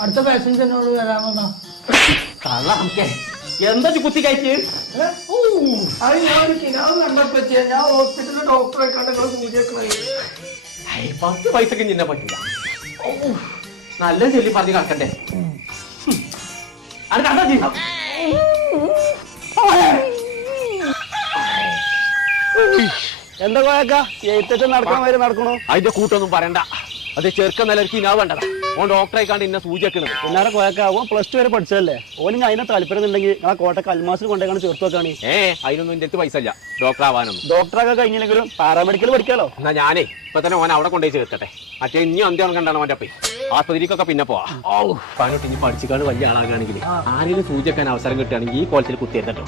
അടുത്ത പാസഞ്ചറിനോട് വരാമെന്നാ എന്താ കുത്തി കഴിച്ച് അത് ഞാൻ കിനാവ് കണ്ടപ്പോ ഞാൻ ഹോസ്പിറ്റലിലെ ഡോക്ടറെ കണ്ട സൂചിയൊക്കെ 10 പൈസക്ക് നിന്നെ പറ്റില്ല. നല്ല ചെല്ലി പറഞ്ഞ് കളക്കണ്ടേ അത് കണ്ടാ ചെയ്യാം. എന്താ കോയക്ക എഴുത്തച്ഛ നടക്കാൻ വരെ നടക്കണോ? അതിന്റെ കൂട്ടൊന്നും പറയണ്ട. അത് ചെറുക്ക നിലക്ക് ഇനാ വേണ്ടതാ. ഓൻ ഡോക്ടറെ കണ്ട് ഇന്നെ സൂചിക്കണത്. പിന്നാരെ കോയക്ക ഓൻ +2 വരെ പഠിച്ചതല്ലേ. ഓനിങ് അതിനെ താല്പര്യം ഉണ്ടെങ്കിൽ ആ കോട്ടക്ക് അൽമാസിൽ കൊണ്ടേക്കാണ് ചേർത്ത് വെക്കാണ്. അതിനൊന്നും എന്റെ അടുത്ത് പൈസ ഇല്ല ഡോക്ടർ ആവാനൊന്നും. ഡോക്ടറൊക്കെ കഴിഞ്ഞില്ലെങ്കിലും പാരാമെഡിക്കൽ പഠിക്കാലോ. എന്നാ ഞാനേ ഇപ്പൊ തന്നെ ഓൻ അവിടെ കൊണ്ടുപോയി ചേർക്കട്ടെ. മറ്റേ ഇനി അന്ത്യം കണ്ടാണ് അവന്റെ അപ്പേ. ആസ്പത്രിക്കൊക്കെ പിന്നെ പോവാ. പതിനോട്ട് ഇനി പഠിച്ചിക്കാണ്ട് വലിയ ആളാകാണെങ്കിൽ ആരെങ്കിലും സൂചിക്കാൻ അവസരം കിട്ടുകയാണെങ്കിൽ ഈ കോളത്തിൽ കുത്തിയെത്തട്ടോ.